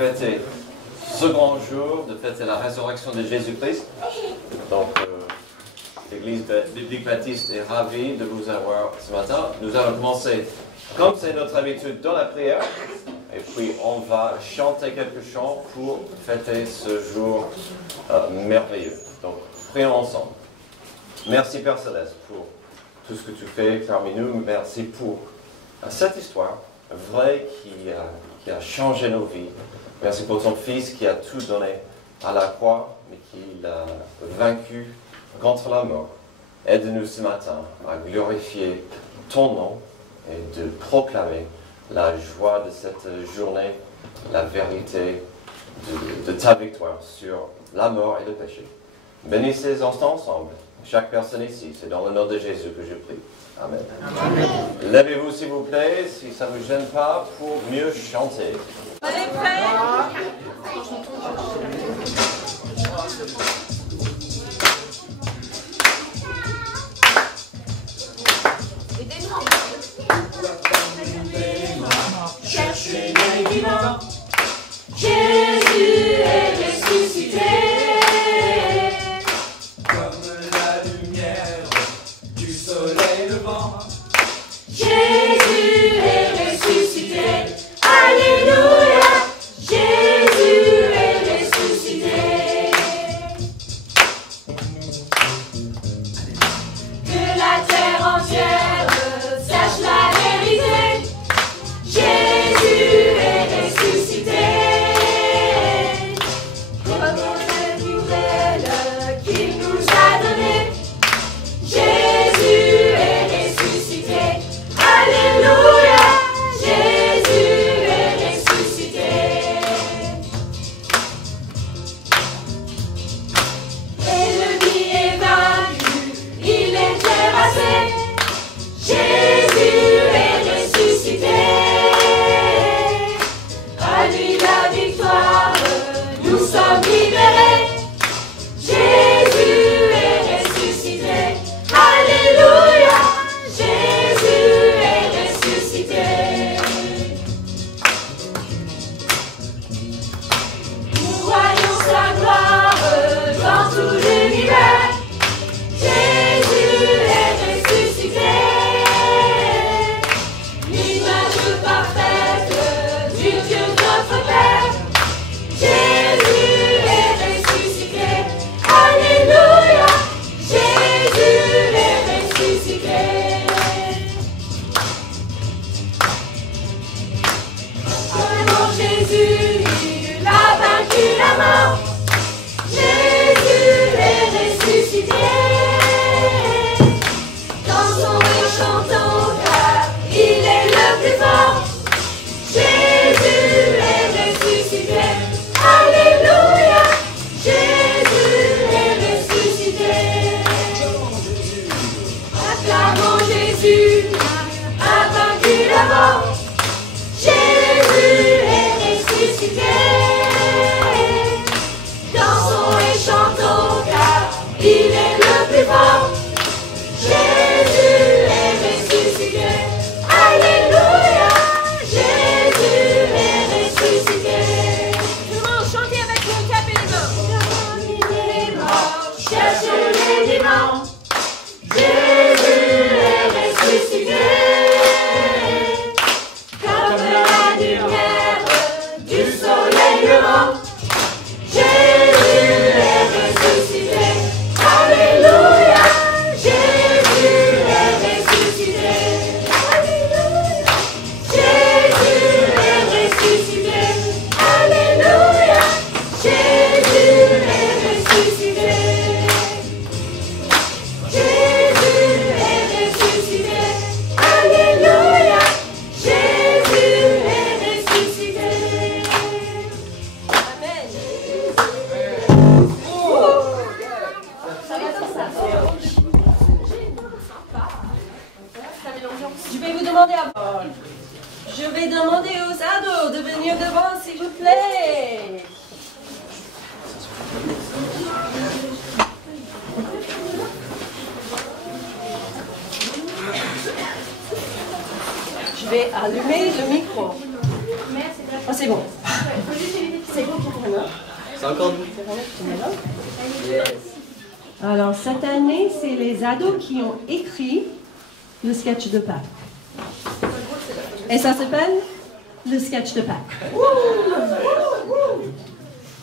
fêter ce grand jour, de fêter la résurrection de Jésus-Christ. Donc, l'Église biblique baptiste est ravie de vous avoir ce matin. Nous allons commencer, comme c'est notre habitude, dans la prière. Et puis, on va chanter quelques chants pour fêter ce jour merveilleux. Donc, prions ensemble. Merci Père Céleste pour tout ce que tu fais parmi nous. Merci pour cette histoire vraie qui a changé nos vies. Merci pour ton Fils qui a tout donné à la croix, mais qui l'a vaincu contre la mort. Aide-nous ce matin à glorifier ton nom et de proclamer la joie de cette journée, la vérité de ta victoire sur la mort et le péché. Bénis ces instants ensemble, chaque personne ici. C'est dans le nom de Jésus que je prie. Amen. Amen. Levez-vous s'il vous plaît, si ça ne vous gêne pas, pour mieux chanter. On est prêts? Cherchez les vivants, Jésus est ressuscité. Comme la lumière du soleil levant, Jésus est ressuscité. Alléluia, Jésus est ressuscité. Que la terre entière sache la vérité. Jésus est ressuscité. Comme cette nouvelle qu'il nous a donnée. Jésus est ressuscité. Alléluia, Jésus est ressuscité. L'ennemi est vaincu, il est terrassé. Jésus est ressuscité. À lui la victoire, nous sommes libérés. Jésus est ressuscité. Alléluia, Jésus est ressuscité. Nous voyons sa gloire dans tout l'univers. Jésus est ressuscité. L'image parfaite du Dieu notre Père. Jésus est ressuscité. Alléluia, Jésus est ressuscité. Comment Jésus a vaincu la mort. Jésus est ressuscité. Dansons et chantons car il est le plus fort. Jésus est ressuscité. Alléluia, Jésus est ressuscité. Acclamons Jésus a vaincu la mort. Jésus est ressuscité. Dansons et chantons car il est le plus fort. Jésus est ressuscité. Alléluia, Jésus est ressuscité. Tout le monde, chantez avec nous, tapez les mains. Cherchez les vivants, Jésus est ressuscité. Comme la lumière du soleil levant, Jésus est ressuscité. Alléluia, Jésus est ressuscité. Alléluia, Jésus est ressuscité. Alléluia, Jésus est ressuscité. Jésus est ressuscité. Alléluia, Jésus est ressuscité. Amen. Ça va comme ça. Ça met l'ambiance. Je vais vous demander Je vais demander aux ados de venir devant, s'il vous plaît. Je vais allumer le micro. Merci. Oh, c'est bon. Il faut juste éviter C'est encore nous. Alors, cette année, c'est les ados qui ont écrit le sketch de Pâques. Et ça s'appelle le sketch de Pâques.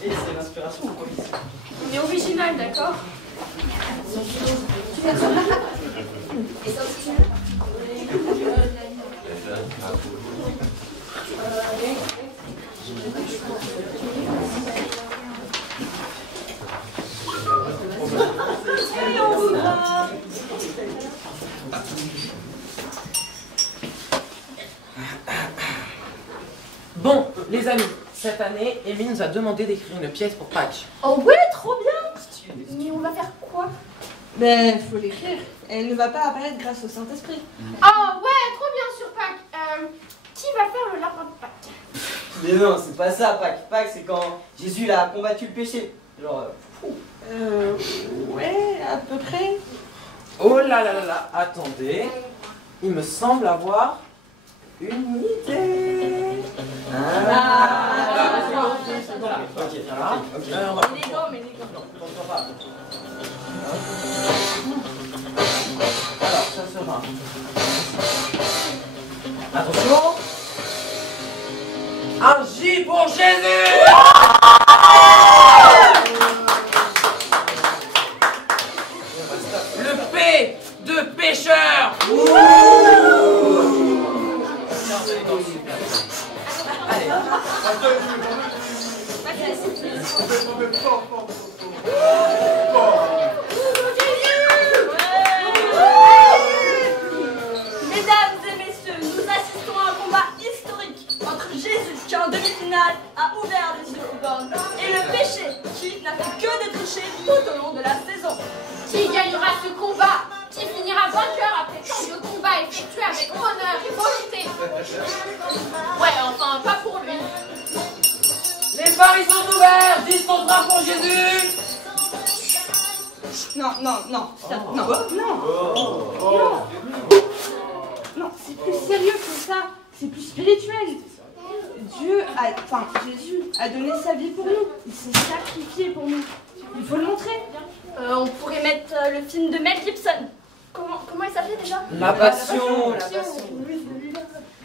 Et c'est l'inspiration ou quoi? On est original, d'accord? Et on voudra. Bon, les amis, cette année, Émile nous a demandé d'écrire une pièce pour Pâques. Oh ouais, trop bien! Mais on va faire quoi? Ben, faut l'écrire. Elle ne va pas apparaître grâce au Saint-Esprit. Oh ouais, trop bien sur Pâques. Qui va faire le lapin de Pâques? Mais non, c'est pas ça, Pâques. Pâques, c'est quand Jésus il a combattu le péché. Genre, Ouais, à peu près. Oh là là là là, attendez. Il me semble avoir une idée. Ok, Voilà. ok. On va... Mais les gars. Alors, ça sera... Attention. Un J pour Jésus. Le P de pêcheur. Allez. Mesdames et messieurs, nous assistons à un combat historique entre Jésus, qui en demi-finale a ouvert les yeux aux bornes, et le péché, qui n'a fait que de tricher tout au long de la saison. Qui gagnera ce combat? Qui finira vainqueur après tant de combats effectués avec honneur et volonté? Ouais, enfin, pas pour lui. Les paris sont ouverts. 10 contrats pour Jésus. Non, stop, non, non, c'est plus sérieux que ça, c'est plus spirituel. Jésus a donné sa vie pour nous, il s'est sacrifié pour nous. Il faut le montrer. On pourrait mettre le film de Mel Gibson. Comment il s'appelait déjà? La passion.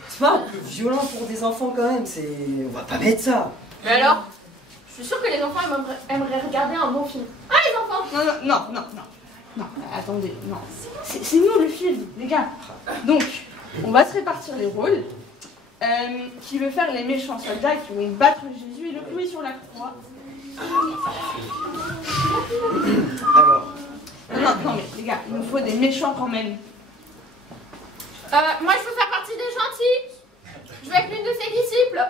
C'est pas un peu violent pour des enfants quand même, c'est... On va pas mettre ça. Mais alors? Je suis sûre que les enfants aimeraient regarder un bon film. Ah, les enfants! Non, attendez, non. C'est nous le film, les gars. Donc, on va se répartir les rôles. Qui veut faire les méchants soldats qui vont battre Jésus et le clouer sur la croix. Alors... Non, mais les gars, il nous faut des méchants quand même. Moi, je veux faire partie des gentils. Je veux être l'une de ses disciples.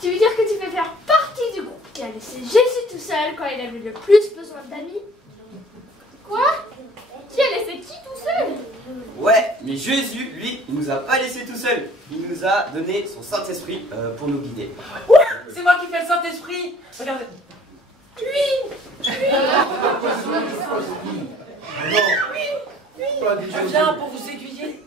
Tu veux dire que tu veux faire partie du groupe qui a laissé Jésus tout seul quand il avait le plus besoin d'amis? Quoi? Qui a laissé qui tout seul? Ouais, mais Jésus, lui, il nous a pas laissé tout seul. Il nous a donné son Saint-Esprit pour nous guider. C'est moi qui fais le Saint-Esprit. Regardez. Je viens pour vous aiguiller.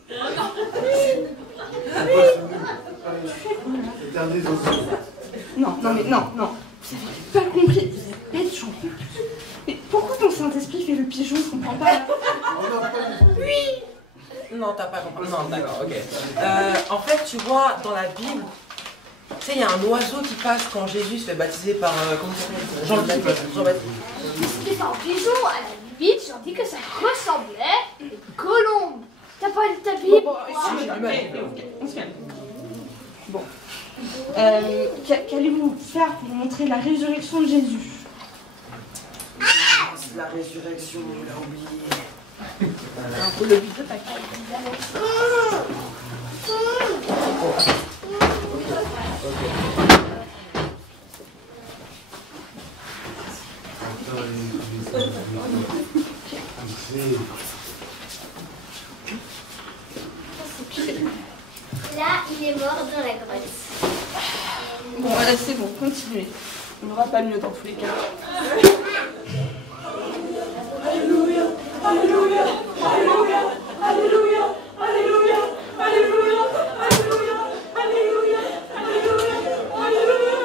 Non. Vous avez pas compris. Vous êtes bêtes, champion. Mais pourquoi ton Saint-Esprit fait le pigeon? Je comprends pas. Non, t'as pas compris. Non, d'accord, ok. En fait, tu vois, dans la Bible, tu sais, il y a un oiseau qui passe quand Jésus se fait baptiser par comment ça s'appelle? Jean-Baptiste. C'était pas un pigeon, à la limite, j'en dis que ça ressemblait à une colombe. T'as pas lu ta Bible? J'ai du mal. On se calme. Bon. Qu'allez-vous faire pour montrer la résurrection de Jésus? C'est la résurrection, on l'a oublié. Pour le but de Pâques. Là, il est mort dans la grotte. Bon, voilà, c'est bon, continuez. On n'aura pas mieux dans tous les cas. Alléluia, Alléluia, Alléluia, Alléluia, Alléluia, Alléluia, Alléluia, Alléluia, Alléluia, Alléluia,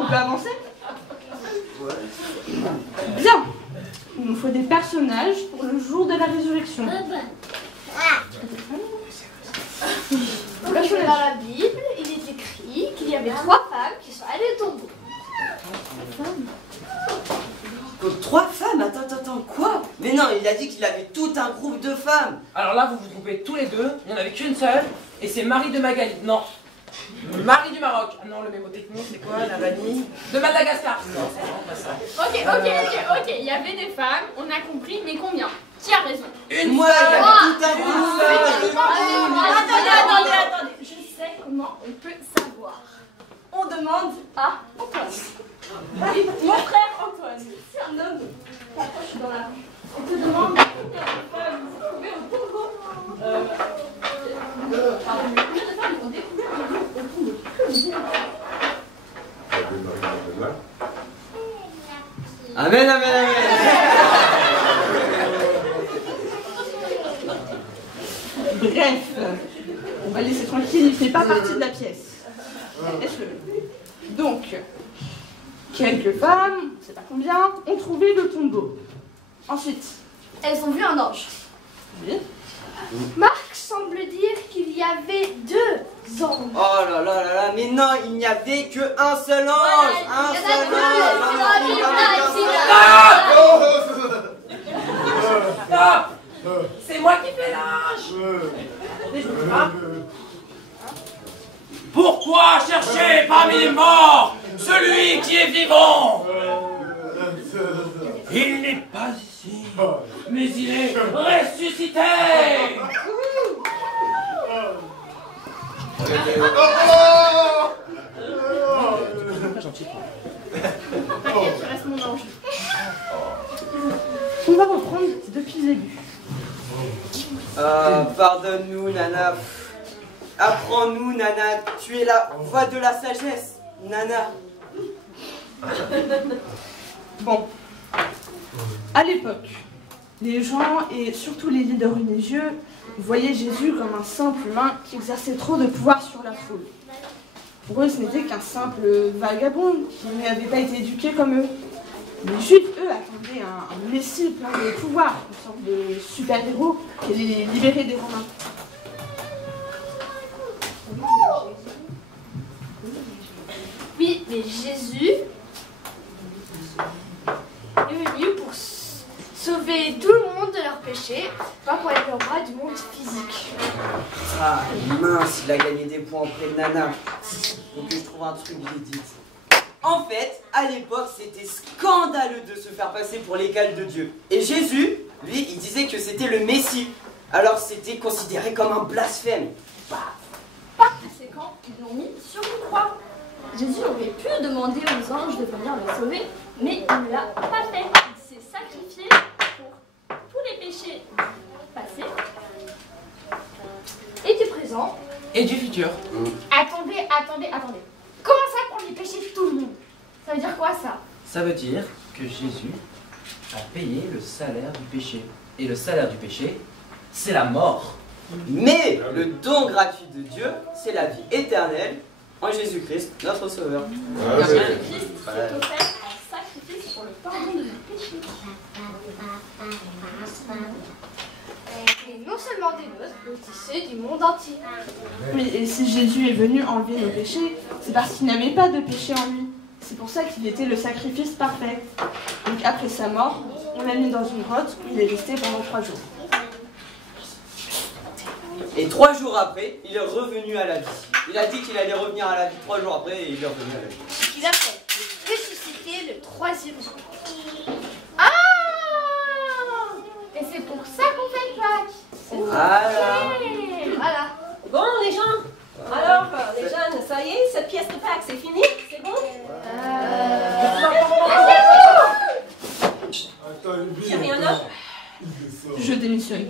On peut avancer? Bien. Il nous faut des personnages pour le jour de la résurrection. Dans la Bible, il est écrit qu'il y avait 3 femmes qui sont allées au tombeau. Donc 3 femmes? Attends, quoi? Mais non, il a dit qu'il avait tout un groupe de femmes. Alors là, vous vous trompez tous les deux. Il n'y en avait qu'une seule. Et c'est Marie de Magali. Non. Marie du Maroc. Ah non, le mémotechnique, c'est quoi? La vanille. De Madagascar. Non, c'est vraiment pas ça. Ok. Il y avait des femmes, on a compris, mais combien? Qui a raison? Une Moi, il avait tout un groupe de femmes. Attendez. Je sais comment on peut savoir. On demande à Antoine. Oui, mon frère Antoine. C'est un homme. T'approches dans la rue. On te demande combien de femmes vous trouvez au tombeau. Pardon, mais combien de femmes ont découvert au tombeau? Amen. Bref, on va le laisser tranquille, il ne fait pas partie de la pièce. Laisse-le. Donc, quelques femmes, on ne sait pas combien, ont trouvé le tombeau. Ensuite, Elles ont vu un ange. oui, Marc semble dire qu'il y avait 2 anges. Oh là, mais non, il n'y avait qu'un seul ange. Un seul ange. Stop! C'est moi qui fais l'ange! Pourquoi chercher parmi les morts celui qui est vivant? Il n'est pas ici, mais il est ressuscité! T'inquiète, je reste mon ange. on va reprendre depuis le début. Pardonne-nous, Nana. Apprends-nous, Nana. Tu es la voix de la sagesse, Nana. Bon, à l'époque, les gens, et surtout les leaders religieux, voyaient Jésus comme un simple humain qui exerçait trop de pouvoir sur la foule. Pour eux, ce n'était qu'un simple vagabond qui n'avait pas été éduqué comme eux. Les Juifs, eux, attendaient un messie plein de pouvoir, une sorte de super-héros qui allait les libérer des Romains. Oui, mais Jésus est venu pour sauver tout le monde de leurs péchés, pas pour être le roi du monde physique. Ah, mince, il a gagné des points auprès de Nana. Faut que je trouve un truc inédit. En fait, à l'époque, c'était scandaleux de se faire passer pour l'égal de Dieu. Et Jésus, lui, il disait que c'était le Messie. Alors c'était considéré comme un blasphème. Par conséquent, ils l'ont mis sur une croix. Jésus aurait pu demander aux anges de venir le sauver, mais il ne l'a pas fait. Il s'est sacrifié pour tous les péchés passés et du présent. Et du futur. Attendez. Comment ça pour les péchés de tout le monde? Ça veut dire quoi ça? Ça veut dire que Jésus a payé le salaire du péché. Et le salaire du péché, c'est la mort. Mais le don gratuit de Dieu, c'est la vie éternelle en Jésus-Christ, notre Sauveur. Jésus-Christ s'est offert en sacrifice pour le pardon de nos péchés. Et non seulement des nôtres, mais aussi du monde entier. Oui, et si Jésus est venu enlever nos péchés, c'est parce qu'il n'avait pas de péché en lui. C'est pour ça qu'il était le sacrifice parfait. Donc après sa mort, on l'a mis dans une grotte où il est resté pendant 3 jours. Et 3 jours après, il est revenu à la vie. Il a dit qu'il allait revenir à la vie 3 jours après et il est revenu à la vie. Il a fait ressusciter le 3e jour. Ah! Et c'est pour ça qu'on fait Pâques. Voilà. Bon, les gens, alors, les jeunes, ça y est, cette pièce de Pâques, c'est fini? C'est bon? Il n'y a rien d'autre? Je démissionne.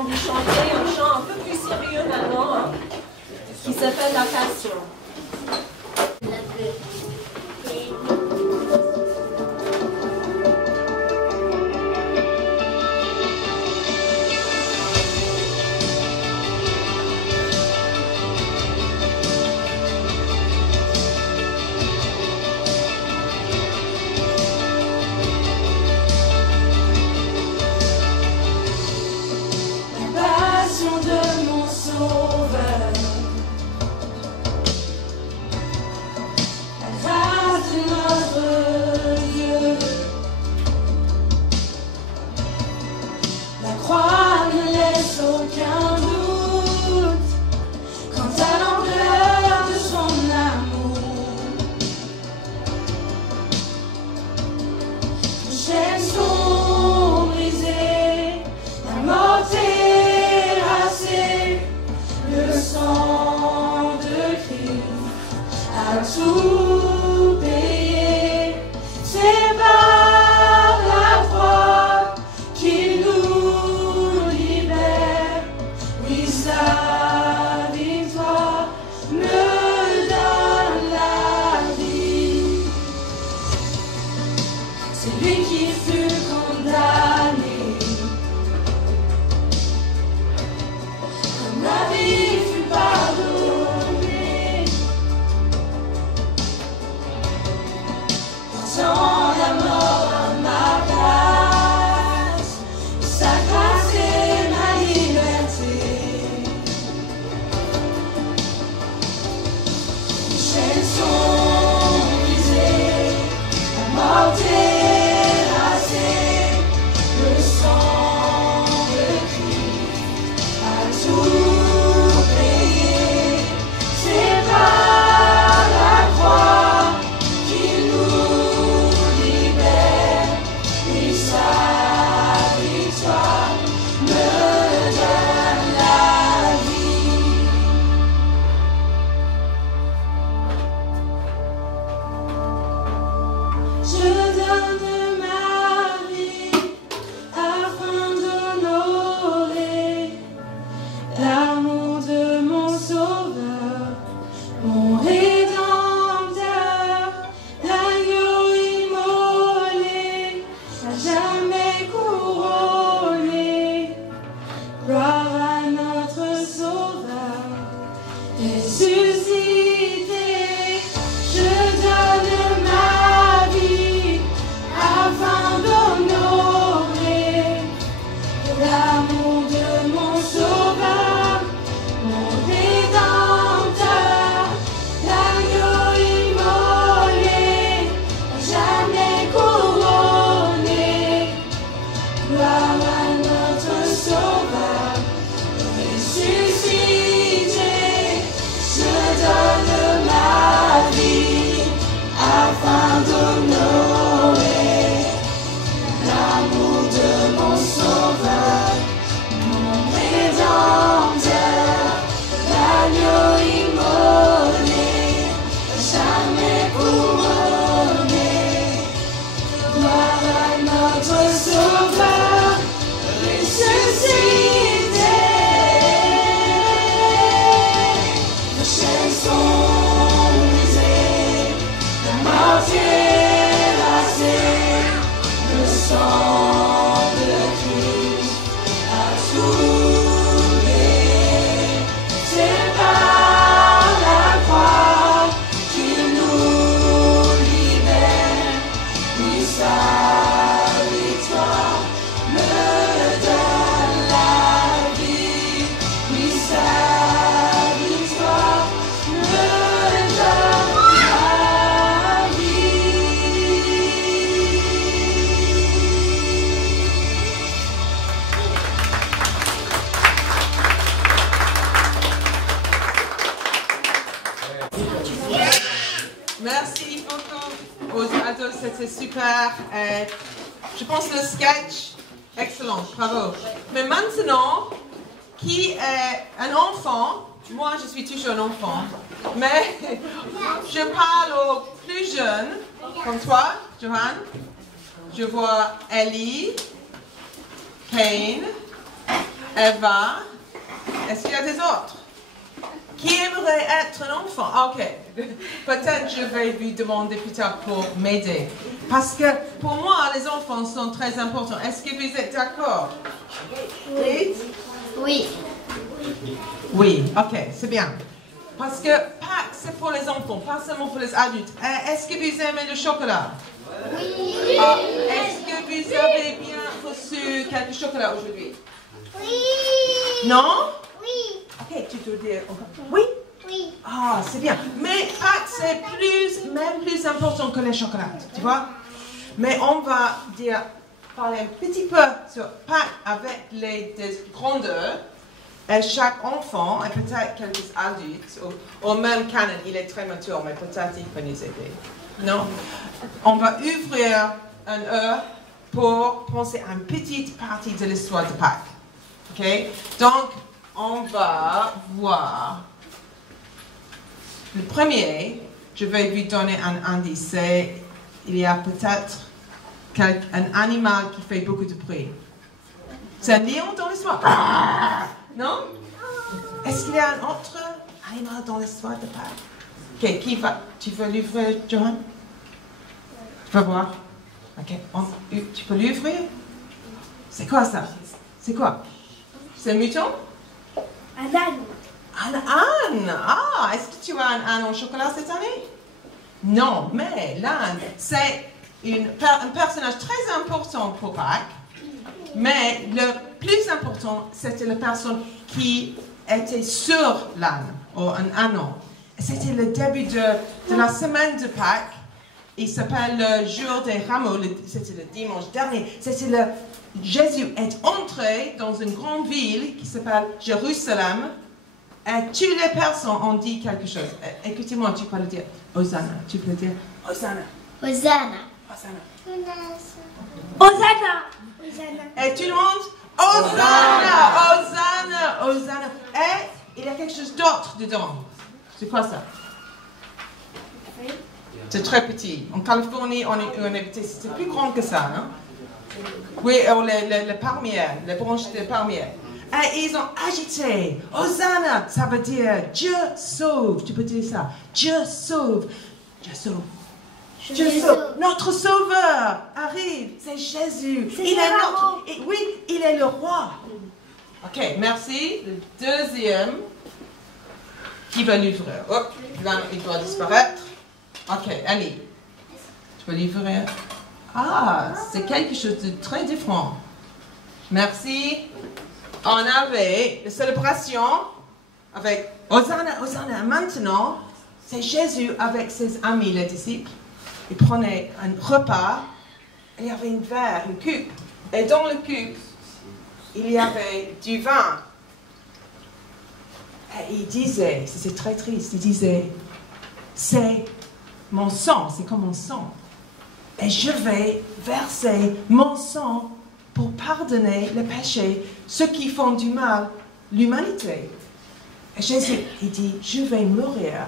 temps de chanter un chant un peu plus sérieux maintenant, hein, qui s'appelle La Passion. Merci beaucoup aux ados, c'était super. Je pense le sketch, excellent, bravo. Mais maintenant, qui est un enfant, moi je suis toujours un enfant, mais je parle aux plus jeunes, comme toi, Johan. Je vois Ellie, Kane, Eva, est-ce qu'il y a des autres? Qui aimerait être un enfant? Ok, peut-être je vais lui demander plus tard pour m'aider. Parce que pour moi, les enfants sont très importants. Est-ce que vous êtes d'accord? Oui? Oui. Oui, ok, c'est bien. Parce que Pâques, c'est pour les enfants, pas seulement pour les adultes. Est-ce que vous aimez le chocolat? Oui. Est-ce que vous avez bien reçu quelques chocolats aujourd'hui? Oui. Non? Oui. Ok, tu dois dire encore. Oui? Oui. Ah, c'est bien. Mais Pâques, c'est même plus important que les chocolats, tu vois? Mais on va parler un petit peu sur Pâques avec les grandeurs. Et chaque enfant, et peut-être quelques adultes, ou même Canon, il est très mature, mais peut-être il peut nous aider. Non? On va ouvrir une heure pour penser à une petite partie de l'histoire de Pâques. Ok? Donc, on va voir. Le premier, je vais vous donner un indice. Il y a peut-être un animal qui fait beaucoup de bruit. C'est un lion dans l'histoire. Non? Est-ce qu'il y a un autre animal dans l'histoire de Pâques? Ok, qui va? Tu veux l'ouvrir, Johan? Tu vas voir. Ok, tu peux l'ouvrir? C'est quoi ça? C'est quoi? C'est un mouton? Un âne. Un âne! Ah, est-ce que tu as un âne au chocolat cette année? Non, mais l'âne, c'est un personnage très important pour Pâques. Mais le plus important, c'était la personne qui était sur l'âne, ou un ânon. C'était le début de la semaine de Pâques. Il s'appelle le jour des rameaux, c'était le dimanche dernier. Jésus est entré dans une grande ville qui s'appelle Jérusalem. Et toutes les personnes ont dit quelque chose. Écoutez-moi, tu peux le dire. Hosanna. Tu peux le dire. Hosanna. Hosanna. Hosanna. Hosanna. Et tout le monde, Hosanna, Hosanna, Hosanna. Et il y a quelque chose d'autre dedans. C'est quoi ça? C'est très petit. En Californie, c'est plus grand que ça, non? Oui, les palmiers, les branches de palmiers. Et ils ont agité. Hosanna, ça veut dire Dieu sauve. Tu peux dire ça. Dieu sauve. Dieu sauve. Dieu sauve. Notre sauveur arrive. C'est Jésus. Il est notre. Oui, il est le roi. Ok, merci. Le deuxième. Qui va l'ouvrir? Hop, là, il doit disparaître. Ok, Annie. Tu peux l'ouvrir? Ah, c'est quelque chose de très différent. Merci. On avait la célébration avec Hosanna, Hosanna. Maintenant, c'est Jésus avec ses amis, les disciples. Ils prenaient un repas et il y avait une verre, une coupe. Et dans le coupe, il y avait du vin. Et il disait, c'est très triste, il disait, c'est mon sang, c'est comme mon sang. Et je vais verser mon sang pour pardonner les péchés, ceux qui font du mal, l'humanité. Et Jésus, il dit, je vais mourir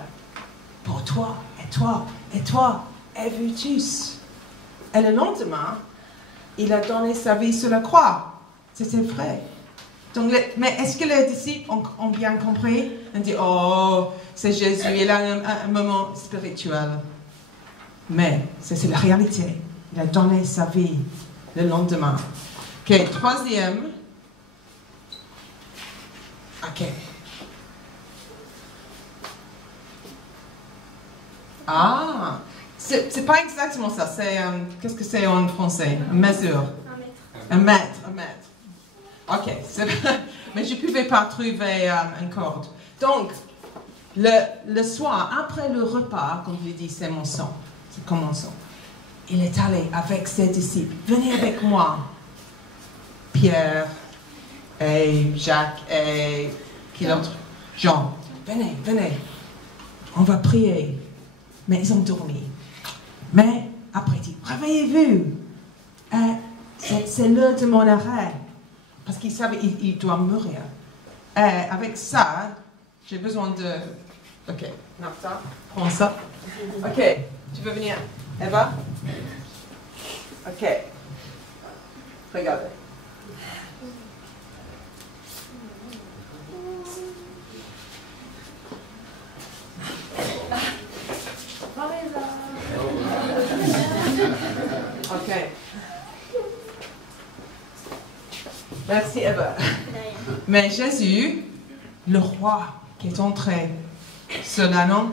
pour toi, et toi, et toi, et vous tous. Et le lendemain, il a donné sa vie sur la croix. C'était vrai. Donc, mais est-ce que les disciples ont bien compris? On dit, oh, c'est Jésus, il a un moment spirituel. Mais c'est la réalité. Il a donné sa vie le lendemain. Ok, troisième. Ok. Ah, c'est pas exactement ça. C'est, qu'est-ce que c'est en français? Mesure. Un mètre. Un mètre. Ok, mais je ne pouvais pas trouver une corde. Donc, le soir, après le repas, comme je l'ai dit, c'est mon sang. C'est comme mon sang. Il est allé avec ses disciples. Venez avec moi. Pierre et Jacques et qui l'autre? Jean. Venez, venez. On va prier. Mais ils ont dormi. Mais après, il dit, réveillez-vous. C'est l'heure de mon arrêt. Parce qu'il savait qu'il doit mourir. Avec ça, j'ai besoin de... Ok, Martha, prends ça. Ok, tu veux venir, Eva? Ok. Regardez. Ok. Merci Eva. Mais Jésus, le roi qui est entré sur l'anneau,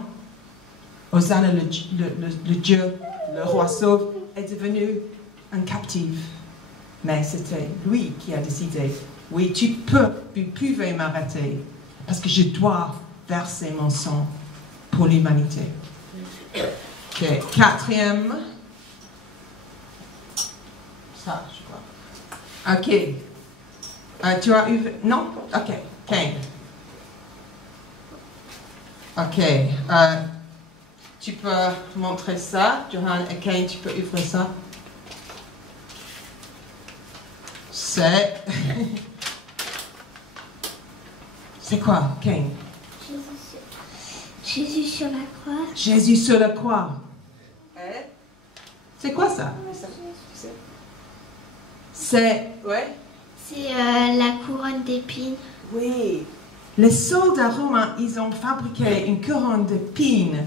Hosanna, le Dieu, le roi sauve, est devenu un captif. Mais c'était lui qui a décidé, oui, vous pouvez m'arrêter, parce que je dois verser mon sang pour l'humanité. Ok, quatrième. Ça, je crois. Ok. Tu as eu... Non? Ok, Kane. Ok. Tu peux montrer ça, Johan et Kane, tu peux ouvrir ça. C'est... C'est quoi, Kane? Jésus sur la croix. Jésus sur la croix. C'est quoi ça? C'est... Ouais? C'est la couronne d'épines. Oui. Les soldats romains, ils ont fabriqué une couronne d'épines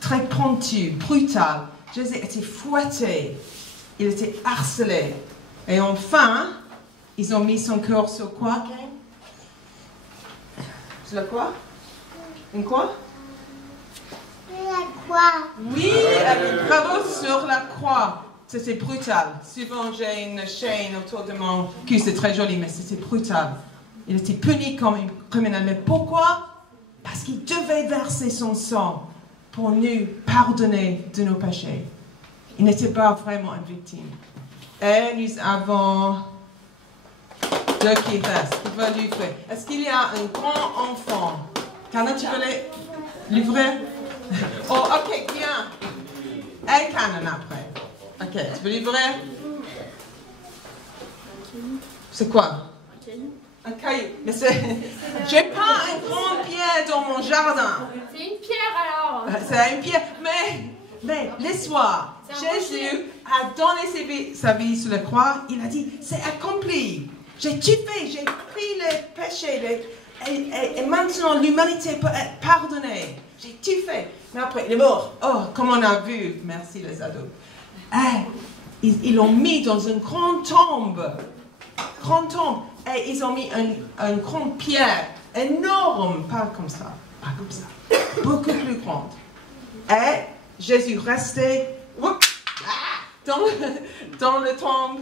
très pointue, brutale. Jésus était fouetté. Il était harcelé. Et enfin, ils ont mis son corps sur quoi, Kane? Sur la croix? Une quoi? La croix. Oui, bravo, sur la croix. C'était brutal. Souvent, j'ai une chaîne autour de mon cul, c'est très joli, mais c'était brutal. Il était puni comme un criminel. Mais pourquoi? Parce qu'il devait verser son sang pour nous pardonner de nos péchés. Il n'était pas vraiment une victime. Et nous avons deux qui restent. Qui veulent l'ouvrir. Est-ce qu'il y a un grand enfant? Canon, tu veux l'ouvrir? Oh, ok, bien. Et Canon après. Ok, tu veux l'ouvrir? C'est quoi? Un caillou. Mais c'est... J'ai pas une grande pierre dans mon jardin. C'est une pierre alors. C'est une pierre. Mais l'histoire, Jésus a donné sa vie sur la croix. Il a dit, c'est accompli. J'ai tout fait. J'ai pris les péchés. Et maintenant, l'humanité peut être pardonnée. J'ai tout fait. Mais après, il est mort. Oh, comme on a vu. Merci les ados. Ils l'ont mis dans une grande tombe. Et ils ont mis une grande pierre énorme, pas comme ça, beaucoup plus grande. Et Jésus restait dans le tombe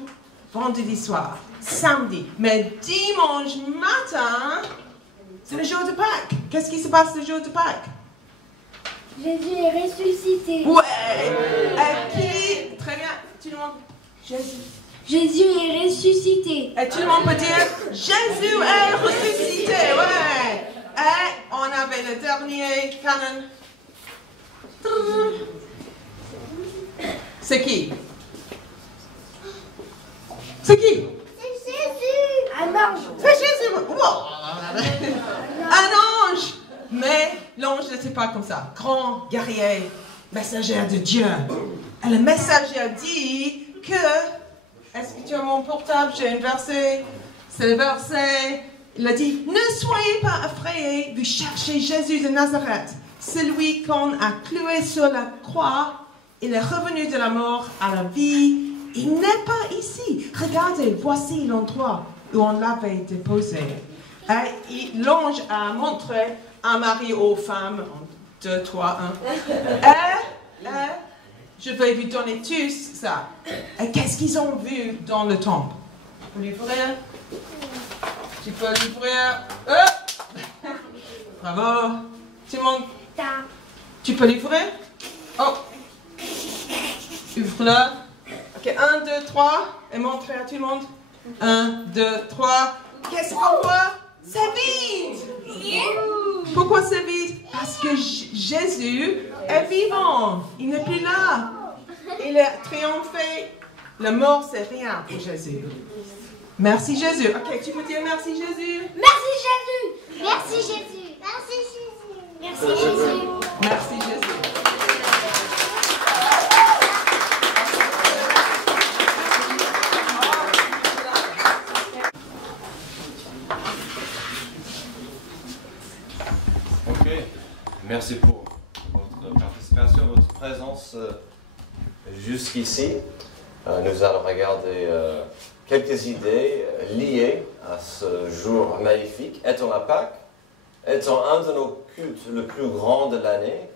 vendredi soir, samedi. Mais dimanche matin, c'est le jour de Pâques. Qu'est-ce qui se passe le jour de Pâques? Jésus est ressuscité. Ouais. Et qui? Très bien. Tout le monde. Jésus. Jésus est ressuscité. Et tout le monde peut dire Jésus est ressuscité. Ouais. Et on avait le dernier canon. C'est qui? C'est qui? C'est Jésus. Un ange. C'est Jésus. Wow. Un ange. Mais l'ange n'était pas comme ça. Grand, guerrier, messager de Dieu. Et le messager a dit que... Est-ce que tu as mon portable? J'ai un verset. C'est le verset. Il a dit, ne soyez pas effrayés, vous cherchez Jésus de Nazareth. Celui qu'on a cloué sur la croix, il est revenu de la mort à la vie. Il n'est pas ici. Regardez, voici l'endroit où on l'avait déposé. Et l'ange a montré à Marie aux femmes, 2, 3, 1. Je vais vous donner tous ça. Et qu'est-ce qu'ils ont vu dans le temple? Tu peux l'ouvrir? Tu peux l'ouvrir? Bravo. Tout le monde? Tu peux l'ouvrir? Oh. Ouvre-le. Ok, 1, 2, 3. Et montrez à tout le monde. 1, 2, 3. Qu'est-ce qu'on voit? C'est vide. Pourquoi c'est vide? Parce que Jésus est vivant. Il n'est plus là. Il a triomphé. La mort, c'est rien pour Jésus. Merci Jésus. Ok, tu peux dire merci Jésus. Merci Jésus. Merci Jésus. Merci Jésus. Merci Jésus. Merci Jésus. Ok, merci pour votre participation, votre présence. commence jusqu'ici. Nous allons regarder quelques idées liées à ce jour magnifique. Étant la Pâque, étant un de nos cultes le plus grand de l'année,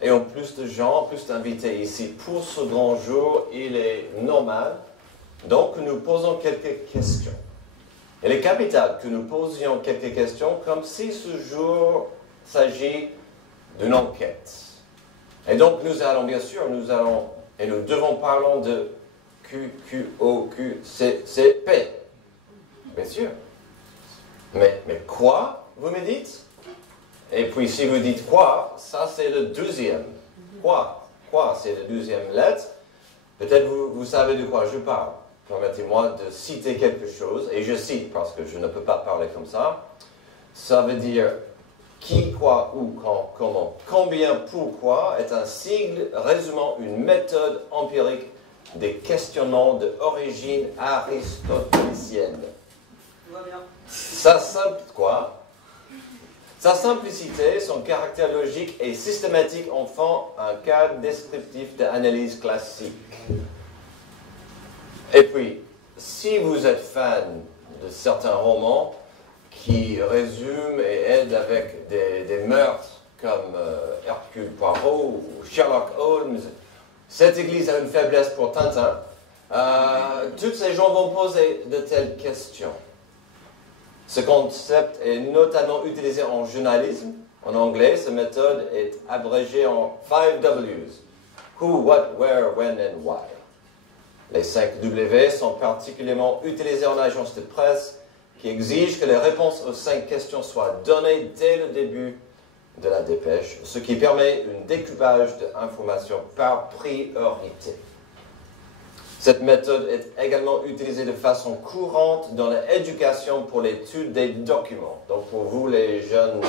et en plus de gens, plus d'invités ici pour ce grand jour, il est normal donc que nous posons quelques questions. Il est capital que nous posions quelques questions comme si ce jour s'agit d'une enquête. Et donc nous allons, bien sûr, nous devons parler de QQOQCCP. Bien sûr. Mais quoi, vous me dites? Et puis si vous dites quoi, ça c'est le deuxième. Quoi, c'est la deuxième lettre. Peut-être vous savez de quoi je parle. Permettez-moi de citer quelque chose, et je cite parce que je ne peux pas parler comme ça. Ça veut dire qui, quoi, où, quand, comment, combien, pourquoi est un sigle résumant une méthode empirique des questionnements d'origine aristotélicienne. Sa simplicité, son caractère logique et systématique en font un cadre descriptif d'analyse classique. Et puis, si vous êtes fan de certains romans qui résument et aident avec des meurtres comme Hercule Poirot ou Sherlock Holmes, cette église a une faiblesse pour Tintin, tous ces gens vont poser de telles questions. Ce concept est notamment utilisé en journalisme. En anglais, cette méthode est abrégée en 5 W's. Who, what, where, when and why. Les 5 W sont particulièrement utilisés en agence de presse qui exigent que les réponses aux 5 questions soient données dès le début de la dépêche, ce qui permet un découpage d'informations par priorité. Cette méthode est également utilisée de façon courante dans l'éducation pour l'étude des documents. Donc pour vous, les jeunes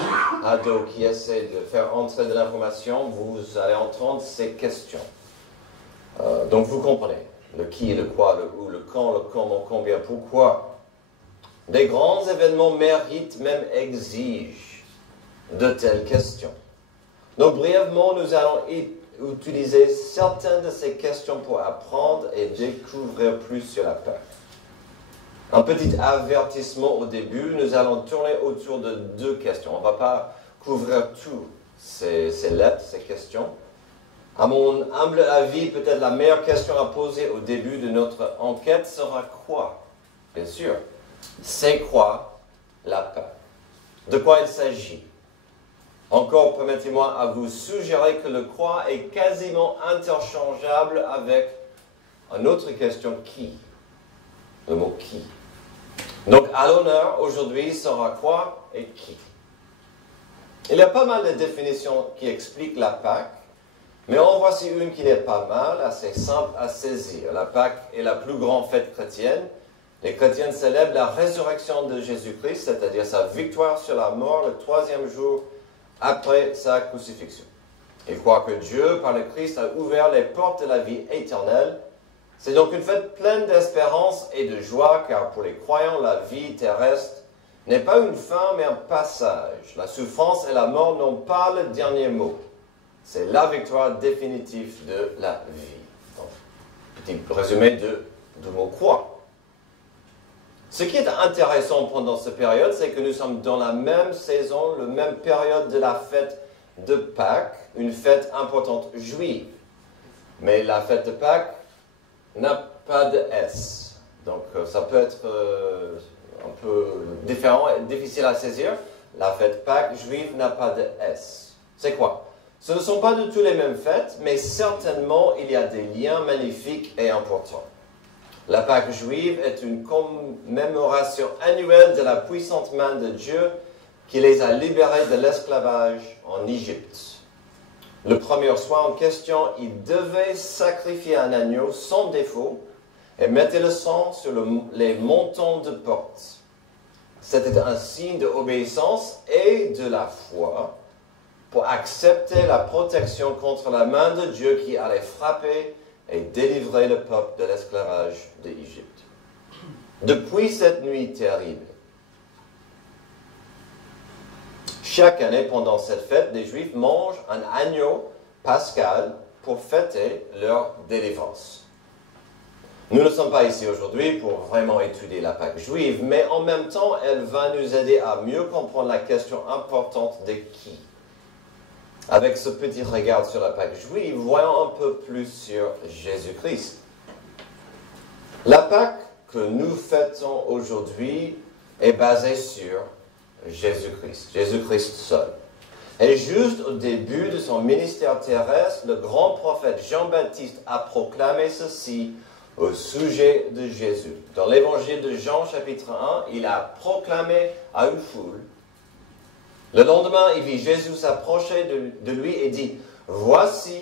ados qui essaient de faire entrer de l'information, vous allez entendre ces questions. Donc vous comprenez. Le qui, le quoi, le où, le quand, le comment, combien, pourquoi. Des grands événements méritent, même exigent de telles questions. Donc brièvement, nous allons utiliser certaines de ces questions pour apprendre et découvrir plus sur la Pâque. Un petit avertissement au début, nous allons tourner autour de 2 questions. On ne va pas couvrir toutes ces lettres, ces questions. À mon humble avis, peut-être la meilleure question à poser au début de notre enquête sera quoi? Bien sûr, c'est quoi la Pâque? De quoi il s'agit? Encore, permettez-moi à vous suggérer que le quoi est quasiment interchangeable avec une autre question, qui? Le mot qui. Donc, à l'honneur, aujourd'hui, sera quoi et qui? Il y a pas mal de définitions qui expliquent la Pâque, mais en voici une qui n'est pas mal, assez simple à saisir. La Pâque est la plus grande fête chrétienne. Les chrétiens célèbrent la résurrection de Jésus-Christ, c'est-à-dire sa victoire sur la mort le 3e jour après sa crucifixion. Ils croient que Dieu, par le Christ, a ouvert les portes de la vie éternelle. C'est donc une fête pleine d'espérance et de joie, car pour les croyants, la vie terrestre n'est pas une fin, mais un passage. La souffrance et la mort n'ont pas le dernier mot. C'est la victoire définitive de la vie. Donc, petit résumé du mot croix. Ce qui est intéressant pendant cette période, c'est que nous sommes dans la même saison, la même période de la fête de Pâques, une fête importante juive. Mais la fête de Pâques n'a pas de S. Donc ça peut être un peu différent et difficile à saisir. La fête Pâques juive n'a pas de S. C'est quoi? Ce ne sont pas du tout les mêmes fêtes, mais certainement il y a des liens magnifiques et importants. La Pâque juive est une commémoration annuelle de la puissante main de Dieu qui les a libérés de l'esclavage en Égypte. Le premier soir en question, ils devaient sacrifier un agneau sans défaut et mettre le sang sur les montants de porte. C'était un signe d'obéissance et de la foi pour accepter la protection contre la main de Dieu qui allait frapper et délivrer le peuple de l'esclavage d'Égypte. Depuis cette nuit terrible, chaque année pendant cette fête, les Juifs mangent un agneau pascal pour fêter leur délivrance. Nous ne sommes pas ici aujourd'hui pour vraiment étudier la Pâque juive, mais en même temps, elle va nous aider à mieux comprendre la question importante de qui. Avec ce petit regard sur la Pâque juive, voyons un peu plus sur Jésus-Christ. La Pâque que nous fêtons aujourd'hui est basée sur Jésus-Christ, Jésus-Christ seul. Et juste au début de son ministère terrestre, le grand prophète Jean-Baptiste a proclamé ceci au sujet de Jésus. Dans l'évangile de Jean, chapitre 1, il a proclamé à une foule. Le lendemain, il vit Jésus s'approcher de lui et dit, « Voici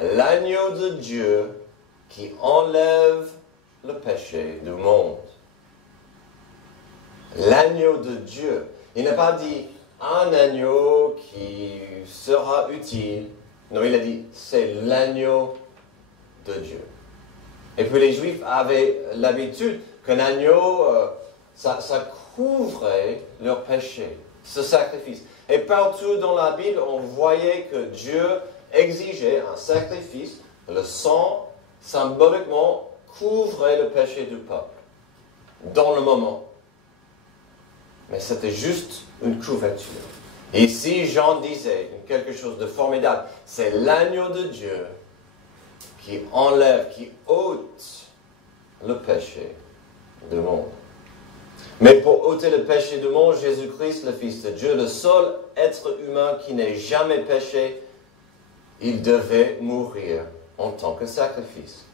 l'agneau de Dieu qui enlève le péché du monde. » L'agneau de Dieu. Il n'a pas dit un agneau qui sera utile. Non, il a dit, c'est l'agneau de Dieu. Et puis les Juifs avaient l'habitude qu'un agneau, ça couvrait leur péché, ce sacrifice. Et partout dans la Bible, on voyait que Dieu exigeait un sacrifice. Le sang, symboliquement, couvrait le péché du peuple, dans le moment. Mais c'était juste une couverture. Ici, Jean disait quelque chose de formidable. C'est l'agneau de Dieu qui enlève, qui ôte le péché du monde. Mais pour ôter le péché du monde, Jésus-Christ, le Fils de Dieu, le seul être humain qui n'ait jamais péché, il devait mourir en tant que sacrifice.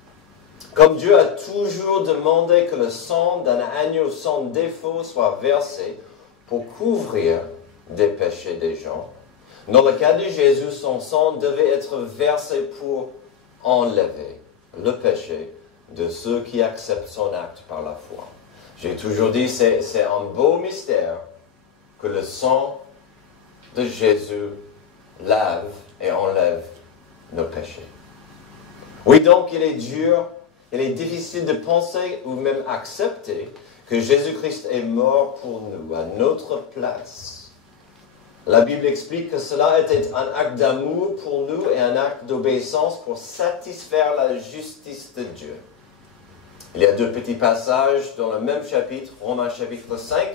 Comme Dieu a toujours demandé que le sang d'un agneau sans défaut soit versé pour couvrir des péchés des gens, dans le cas de Jésus, son sang devait être versé pour enlever le péché de ceux qui acceptent son acte par la foi. J'ai toujours dit, c'est un beau mystère que le sang de Jésus lave et enlève nos péchés. Oui, donc il est dur, il est difficile de penser ou même accepter que Jésus-Christ est mort pour nous, à notre place. La Bible explique que cela était un acte d'amour pour nous et un acte d'obéissance pour satisfaire la justice de Dieu. Il y a deux petits passages dans le même chapitre, Romains chapitre 5,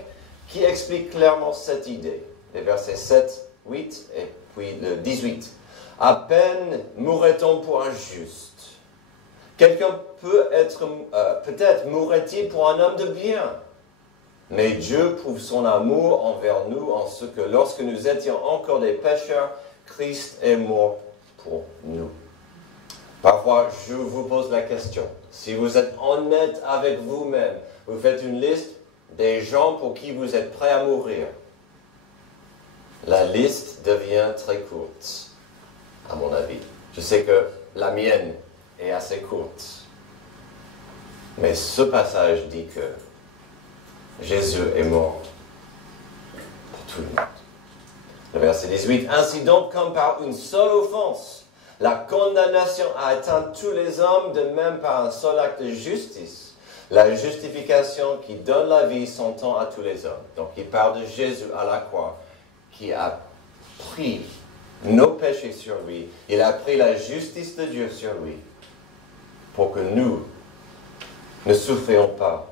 qui expliquent clairement cette idée. Les versets 7, 8 et puis le 18. À peine mourrait-on pour un juste. Quelqu'un peut-être mourrait-il pour un homme de bien. Mais Dieu prouve son amour envers nous en ce que lorsque nous étions encore des pécheurs, Christ est mort pour nous. Parfois, je vous pose la question. Si vous êtes honnête avec vous-même, vous faites une liste des gens pour qui vous êtes prêts à mourir. La liste devient très courte, à mon avis. Je sais que la mienne est assez courte. Mais ce passage dit que Jésus est mort pour tout le monde. Le verset 18. Ainsi donc, comme par une seule offense, la condamnation a atteint tous les hommes, de même par un seul acte de justice, la justification qui donne la vie s'entend à tous les hommes. Donc il parle de Jésus à la croix, qui a pris nos péchés sur lui. Il a pris la justice de Dieu sur lui, pour que nous ne souffrions pas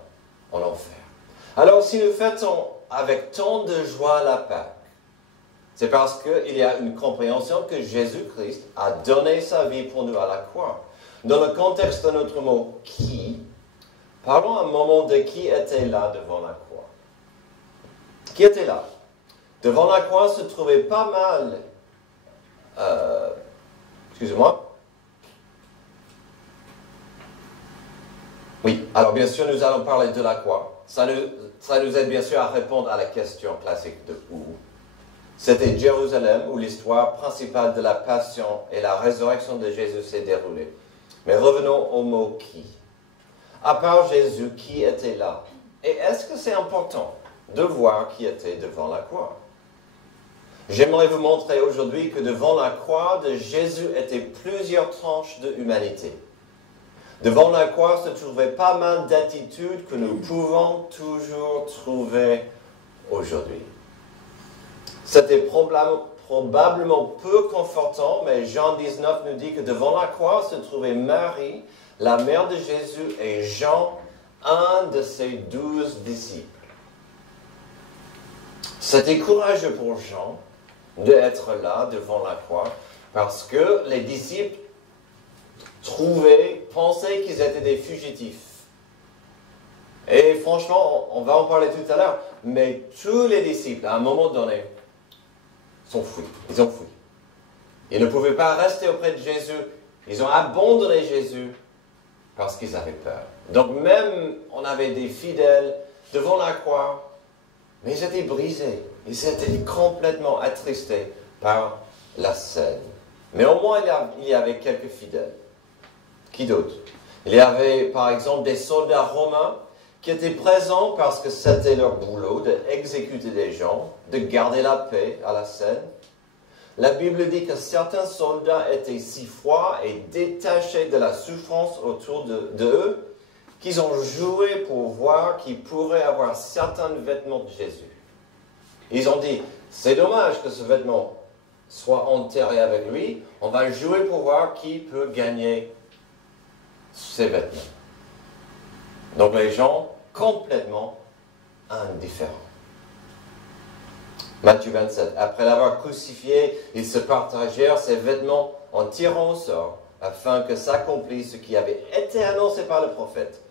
en enfer. Alors si nous fêtons avec tant de joie la Pâque, c'est parce qu'il y a une compréhension que Jésus-Christ a donné sa vie pour nous à la croix. Dans le contexte de notre mot « qui », parlons un moment de qui était là devant la croix. Qui était là? Devant la croix se trouvait pas mal... excusez-moi. Oui, alors bien sûr, nous allons parler de la croix. Ça nous aide bien sûr à répondre à la question classique de où. C'était Jérusalem où l'histoire principale de la passion et la résurrection de Jésus s'est déroulée. Mais revenons au mot « qui ». À part Jésus, qui était là? Et est-ce que c'est important de voir qui était devant la croix? J'aimerais vous montrer aujourd'hui que devant la croix de Jésus étaient plusieurs tranches de humanité. Devant la croix se trouvaient pas mal d'attitudes que nous pouvons toujours trouver aujourd'hui. C'était probablement peu confortant, mais Jean 19 nous dit que devant la croix se trouvait Marie, la mère de Jésus, et Jean, un de ses 12 disciples. C'était courageux pour Jean d'être là devant la croix, parce que les disciples pensaient qu'ils étaient des fugitifs. Et franchement, on va en parler tout à l'heure, mais tous les disciples, à un moment donné, ils ont fui. Ils ne pouvaient pas rester auprès de Jésus. Ils ont abandonné Jésus parce qu'ils avaient peur. Donc même, on avait des fidèles devant la croix, mais ils étaient brisés. Ils étaient complètement attristés par la scène. Mais au moins, il y avait quelques fidèles. Qui d'autre? Il y avait, par exemple, des soldats romains qui étaient présents parce que c'était leur boulot d'exécuter des gens, de garder la paix à la scène. La Bible dit que certains soldats étaient si froids et détachés de la souffrance autour d'eux qu'ils ont joué pour voir qui pourrait avoir certains vêtements de Jésus. Ils ont dit, c'est dommage que ce vêtement soit enterré avec lui, on va jouer pour voir qui peut gagner ces vêtements. Donc les gens complètement indifférents. Matthieu 27. Après l'avoir crucifié, ils se partagèrent ses vêtements en tirant au sort, afin que s'accomplisse ce qui avait été annoncé par le prophète.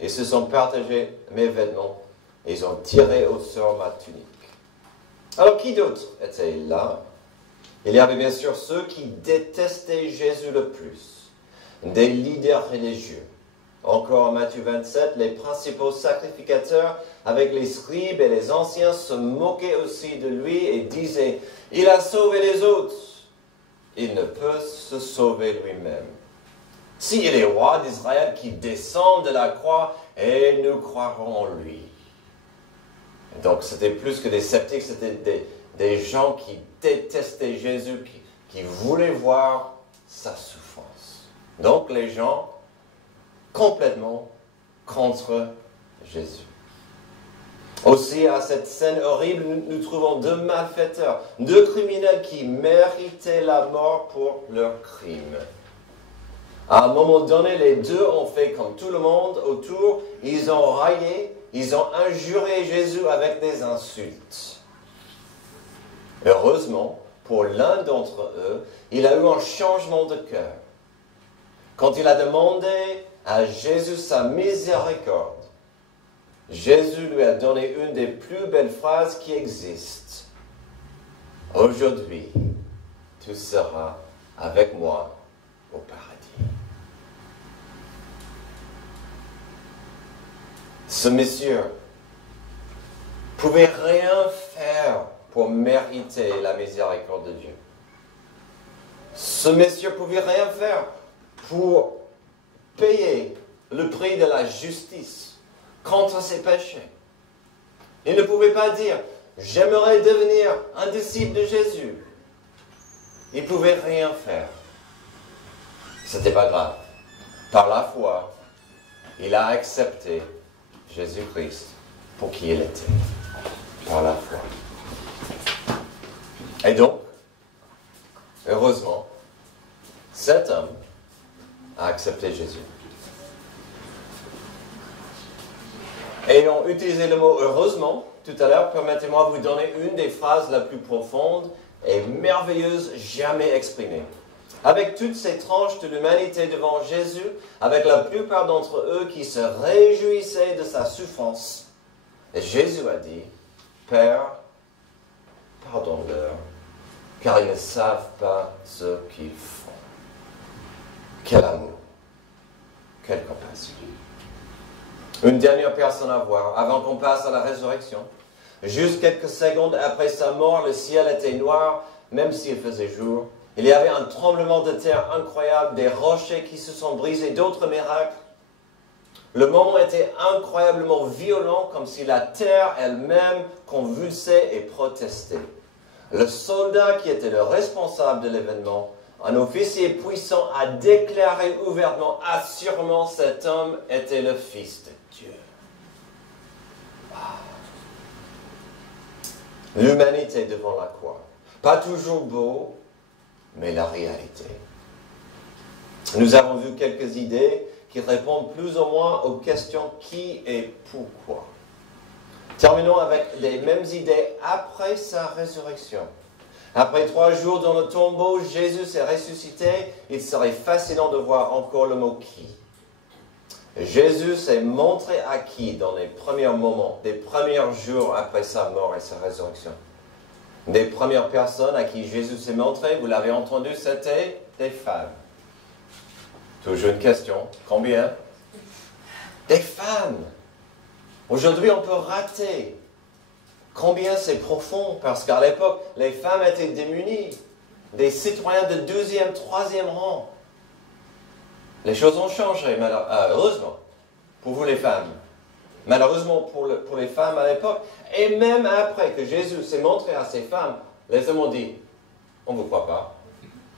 Ils se sont partagés mes vêtements, et ils ont tiré au sort ma tunique. Alors qui d'autre était là? Il y avait bien sûr ceux qui détestaient Jésus le plus, des leaders religieux. Encore en Matthieu 27, les principaux sacrificateurs avec les scribes et les anciens se moquaient aussi de lui et disaient « Il a sauvé les autres, il ne peut se sauver lui-même. S'il est roi d'Israël qui descend de la croix, et nous croirons en lui. » Donc c'était plus que des sceptiques, c'était des gens qui détestaient Jésus, qui voulaient voir sa souffrance. Donc les gens complètement contre Jésus. Aussi, à cette scène horrible, nous trouvons deux malfaiteurs, deux criminels qui méritaient la mort pour leurs crimes. À un moment donné, les deux ont fait comme tout le monde autour, ils ont raillé, ils ont injuré Jésus avec des insultes. Heureusement, pour l'un d'entre eux, il a eu un changement de cœur. Quand il a demandé à Jésus sa miséricorde, Jésus lui a donné une des plus belles phrases qui existent. « Aujourd'hui, tu seras avec moi au paradis. » Ce monsieur pouvait rien faire pour mériter la miséricorde de Dieu. Ce monsieur pouvait rien faire pour payer le prix de la justice contre ses péchés. Il ne pouvait pas dire « J'aimerais devenir un disciple de Jésus ». Il ne pouvait rien faire. Ce n'était pas grave. Par la foi, il a accepté Jésus-Christ pour qui il était. Par la foi. Et donc, heureusement, cet homme a accepté Jésus. Ayant utilisé le mot « heureusement » tout à l'heure, permettez-moi de vous donner une des phrases la plus profondes et merveilleuses jamais exprimées. Avec toutes ces tranches de l'humanité devant Jésus, avec la plupart d'entre eux qui se réjouissaient de sa souffrance, et Jésus a dit « Père, pardonne-leur, car ils ne savent pas ce qu'ils font. » Quel amour, quelle compassion. Une dernière personne à voir, avant qu'on passe à la résurrection. Juste quelques secondes après sa mort, le ciel était noir, même s'il faisait jour. Il y avait un tremblement de terre incroyable, des rochers qui se sont brisés, d'autres miracles. Le moment était incroyablement violent, comme si la terre elle-même convulsait et protestait. Le soldat qui était le responsable de l'événement, un officier puissant, a déclaré ouvertement, assurément cet homme était le Fils de Dieu. Wow. L'humanité devant la croix. Pas toujours beau, mais la réalité. Nous avons vu quelques idées qui répondent plus ou moins aux questions qui et pourquoi. Terminons avec les mêmes idées après sa résurrection. Après 3 jours dans le tombeau, Jésus s'est ressuscité. Il serait fascinant de voir encore le mot qui. Jésus s'est montré à qui dans les premiers moments, les premiers jours après sa mort et sa résurrection? Les premières personnes à qui Jésus s'est montré, vous l'avez entendu, c'était des femmes. Toujours une question, combien? Des femmes. Aujourd'hui, on peut rater. Combien c'est profond, parce qu'à l'époque, les femmes étaient démunies, des citoyens de 2e, 3e rang. Les choses ont changé, heureusement, pour vous les femmes. Malheureusement pour les femmes à l'époque. Et même après que Jésus s'est montré à ces femmes, les hommes ont dit, on ne vous croit pas,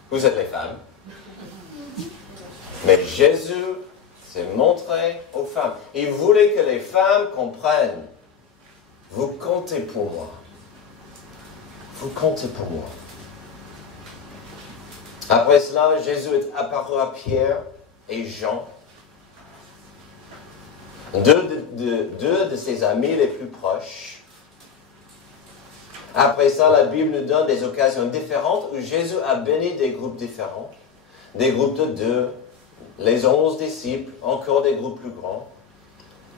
vous êtes les femmes. Mais Jésus s'est montré aux femmes. Il voulait que les femmes comprennent. Vous comptez pour moi. Vous comptez pour moi. Après cela, Jésus est apparu à Pierre et Jean, deux de ses amis les plus proches. Après ça, la Bible nous donne des occasions différentes où Jésus a béni des groupes différents. Des groupes de 2, les 11 disciples, encore des groupes plus grands.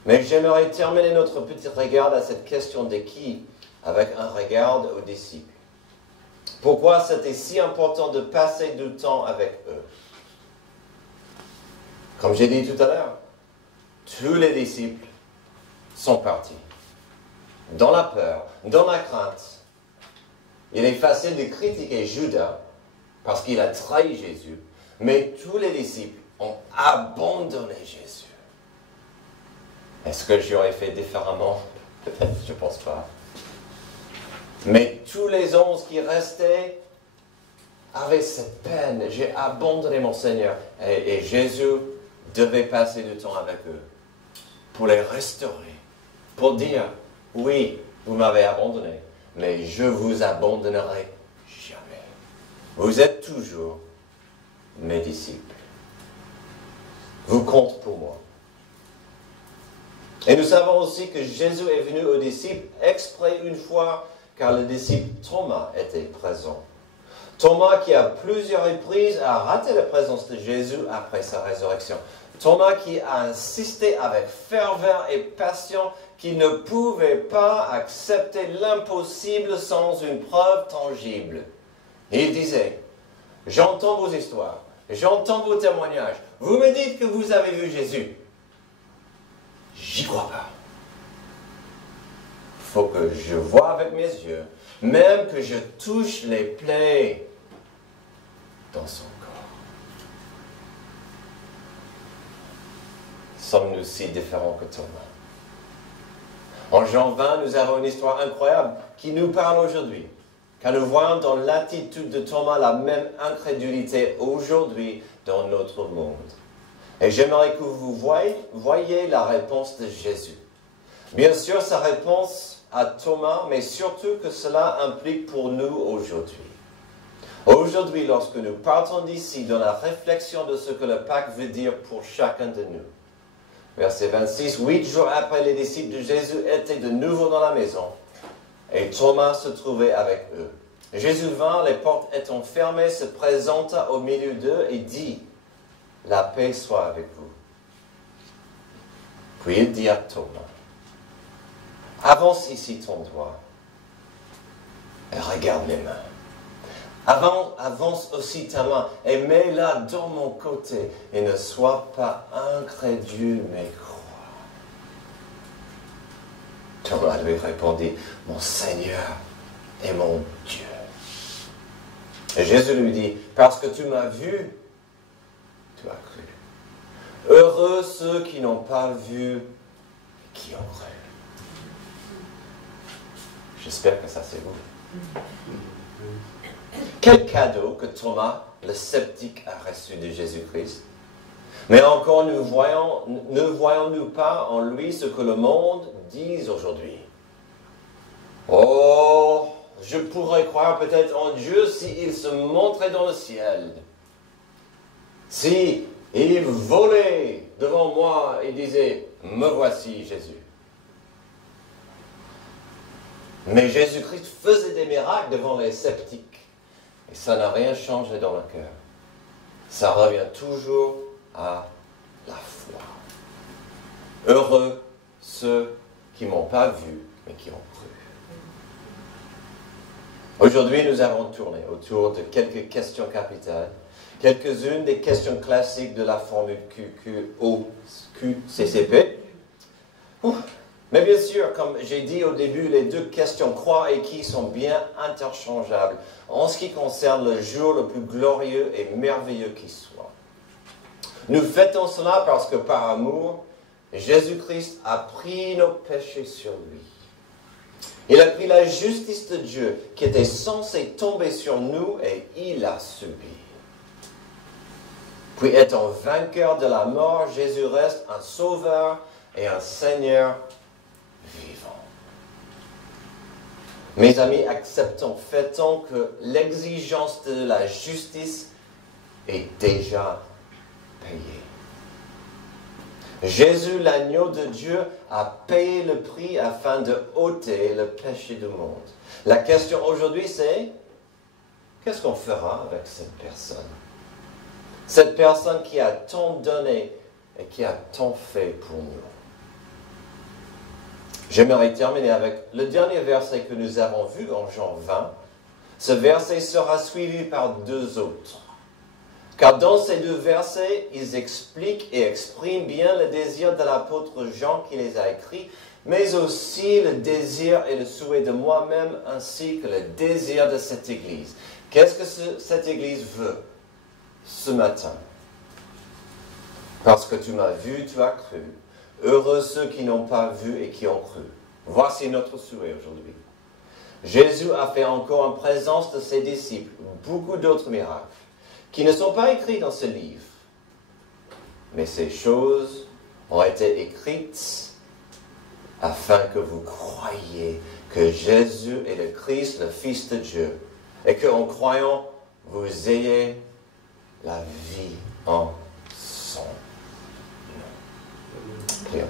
Mais j'aimerais terminer notre petit regard à cette question de qui avec un regard aux disciples. Pourquoi c'était si important de passer du temps avec eux? Comme j'ai dit tout à l'heure, tous les disciples sont partis. Dans la peur, dans la crainte. Il est facile de critiquer Judas parce qu'il a trahi Jésus, mais tous les disciples ont abandonné Jésus. Est-ce que j'aurais fait différemment? Peut-être, je ne pense pas. Mais tous les 11 qui restaient avaient cette peine. J'ai abandonné mon Seigneur. Et Jésus devait passer du temps avec eux pour les restaurer. Pour dire, oui, vous m'avez abandonné, mais je vous abandonnerai jamais. Vous êtes toujours mes disciples. Vous comptez pour moi. Et nous savons aussi que Jésus est venu aux disciples exprès une fois, car le disciple Thomas était présent. Thomas qui à plusieurs reprises a raté la présence de Jésus après sa résurrection. Thomas qui a insisté avec ferveur et passion qu'il ne pouvait pas accepter l'impossible sans une preuve tangible. Il disait, j'entends vos histoires, j'entends vos témoignages, vous me dites que vous avez vu Jésus. J'y crois pas. Il faut que je voie avec mes yeux, même que je touche les plaies dans son corps. Sommes-nous si différents que Thomas? En Jean 20, nous avons une histoire incroyable qui nous parle aujourd'hui. Car nous voyons dans l'attitude de Thomas la même incrédulité aujourd'hui dans notre monde. Et j'aimerais que vous voyiez la réponse de Jésus. Bien sûr, sa réponse à Thomas, mais surtout que cela implique pour nous aujourd'hui. Aujourd'hui, lorsque nous partons d'ici dans la réflexion de ce que le Pâques veut dire pour chacun de nous. Verset 26, 8 jours après, les disciples de Jésus étaient de nouveau dans la maison, et Thomas se trouvait avec eux. Jésus vint, les portes étant fermées, se présenta au milieu d'eux et dit, « La paix soit avec vous. » Puis il dit à Thomas, « Avance ici ton doigt et regarde les mains. Avance aussi ta main et mets-la dans mon côté et ne sois pas incrédule mais crois. » Thomas lui répondit, « Mon Seigneur et mon Dieu. » Et Jésus lui dit, « Parce que tu m'as vu, tu as cru. Heureux ceux qui n'ont pas vu, qui ont cru. » J'espère que ça c'est vous. Quel cadeau que Thomas, le sceptique, a reçu de Jésus-Christ. Mais encore ne voyons-nous pas en lui ce que le monde dit aujourd'hui? Oh, je pourrais croire peut-être en Dieu s'il se montrait dans le ciel. Si il volait devant moi et disait, me voici Jésus. Mais Jésus-Christ faisait des miracles devant les sceptiques. Et ça n'a rien changé dans le cœur. Ça revient toujours à la foi. Heureux ceux qui ne m'ont pas vu, mais qui ont cru. Aujourd'hui, nous avons tourné autour de quelques questions capitales, quelques-unes des questions classiques de la formule QCCP. Mais bien sûr, comme j'ai dit au début, les deux questions croire et qui sont bien interchangeables en ce qui concerne le jour le plus glorieux et merveilleux qui soit. Nous fêtons cela parce que par amour, Jésus-Christ a pris nos péchés sur lui. Il a pris la justice de Dieu qui était censée tomber sur nous et il l'a subi. Puis étant vainqueur de la mort, Jésus reste un sauveur et un Seigneur vivant. Mes amis, acceptons, fêtons que l'exigence de la justice est déjà payée. Jésus, l'agneau de Dieu, a payé le prix afin de ôter le péché du monde. La question aujourd'hui, c'est qu'est-ce qu'on fera avec cette personne? Cette personne qui a tant donné et qui a tant fait pour nous. J'aimerais terminer avec le dernier verset que nous avons vu en Jean 20. Ce verset sera suivi par deux autres. Car dans ces deux versets, ils expliquent et expriment bien le désir de l'apôtre Jean qui les a écrits, mais aussi le désir et le souhait de moi-même, ainsi que le désir de cette Église. Qu'est-ce que cette Église veut ce matin? Parce que tu m'as vu, tu as cru. Heureux ceux qui n'ont pas vu et qui ont cru. Voici notre souhait aujourd'hui. Jésus a fait encore en présence de ses disciples beaucoup d'autres miracles qui ne sont pas écrits dans ce livre. Mais ces choses ont été écrites afin que vous croyiez que Jésus est le Christ, le Fils de Dieu, et qu'en croyant, vous ayez la vie en son nom. Prions.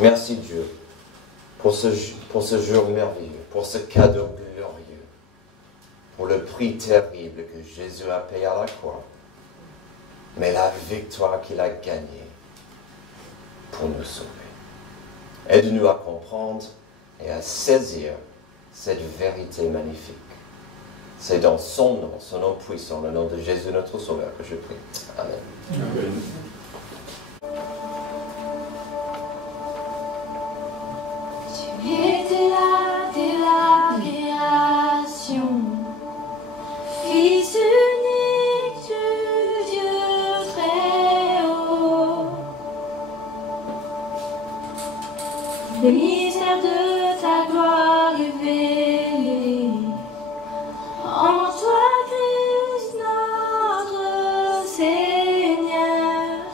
Merci Dieu pour ce jour merveilleux, pour ce cadeau glorieux, pour le prix terrible que Jésus a payé à la croix, mais la victoire qu'il a gagnée pour nous sauver. Aide-nous à comprendre et à saisir cette vérité magnifique. C'est dans son nom puissant, le nom de Jésus notre Sauveur que je prie. Amen. Amen. Tu étais là dès la création, Fils unique du Dieu très haut. Le mystère de ta gloire révélé, en toi Christ notre Seigneur.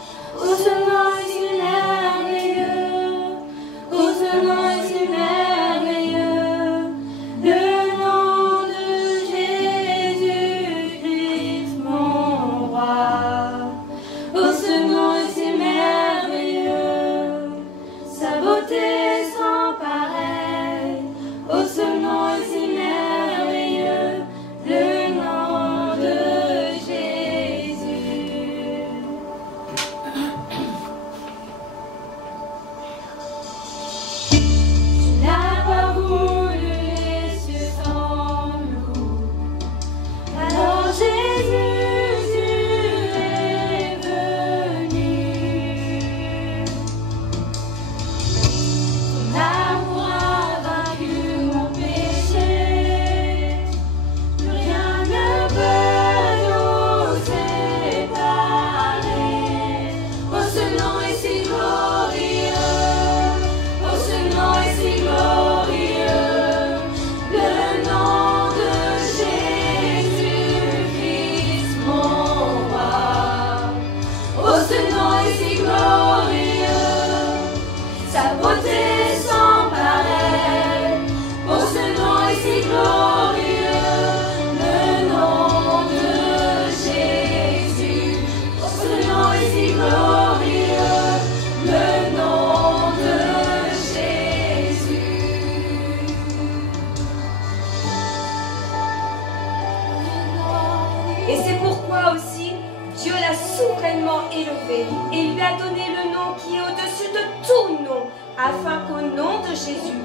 Dieu l'a souverainement élevé et lui a donné le nom qui est au-dessus de tout nom, afin qu'au nom de Jésus,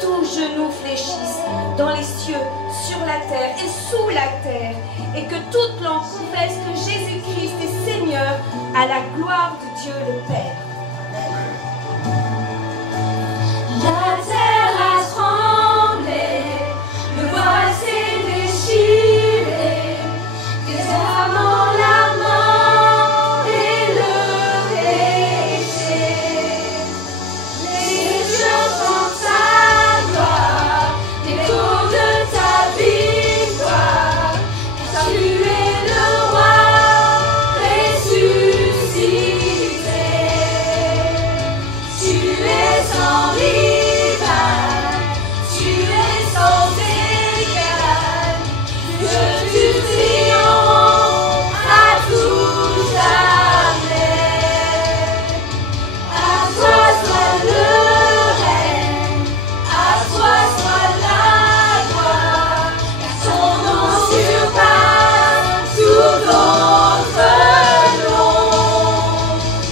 tout genou fléchisse dans les cieux, sur la terre et sous la terre, et que toute langue confesse que Jésus-Christ est Seigneur à la gloire de Dieu le Père. La terre a tremblé, le voile s'est déchiré, désormais la mort et le péché. Les cieux chantent ta gloire, l'écho de ta victoire, car tu es le roi ressuscité. Tu es sans rival, tu es sans égal, que tu triomphes à tout jamais. À toi soit le règne, à toi soit la gloire, car ton nom surpasse tout autre nom.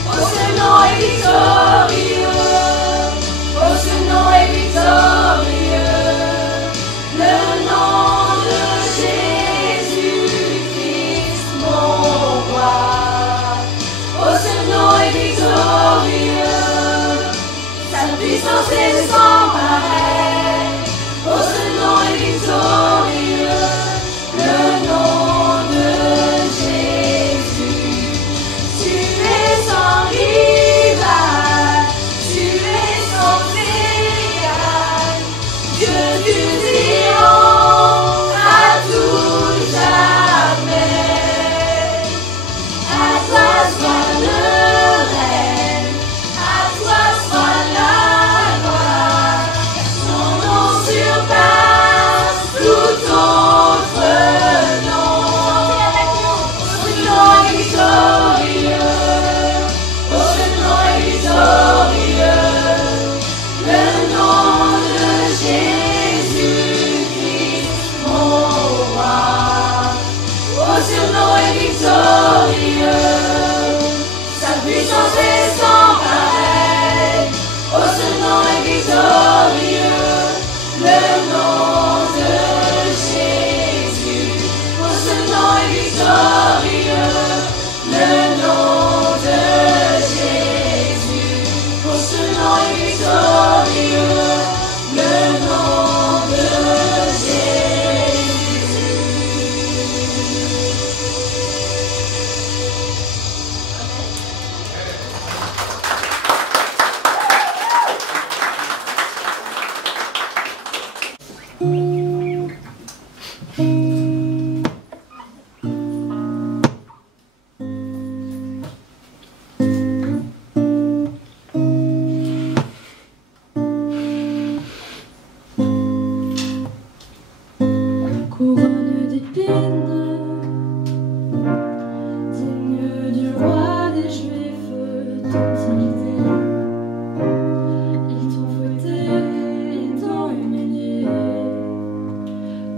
Oh, ce nom est victorieux. Oh, ce nom est victorieux, le nom de Jésus-Christ, mon roi. Oh, ce nom est victorieux, sa puissance est sans pareil. Oh, ce nom est victorieux, le nom de Jésus. Tu es sans rival, tu es sans égal, Dieu du triomphe à tout jamais. À toi soit le règne, à toi soit la gloire, ton nom surpasse tout autre nom. Ce nom est victorieux, oh, ce nom est victorieux, le nom de Jésus-Christ, mon roi. Oh, ce nom est victorieux, sa puissance est sans pareil. Oh, ce nom est victorieux, le nom de Jésus. Oh, ce nom est victorieux, le nom de Jésus. Oh, ce nom est victorieux, le nom de Jésus. Couronne d'épines, digne du roi des Juifs, t'ont imité. Ils t'ont fouetté, ils t'ont humilié.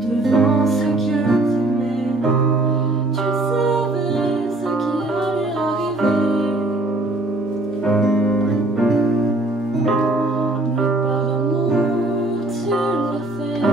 Devant ceux qui t'aimaient, tu savais ce qui allait arriver. Mais par amour, tu l'as fait.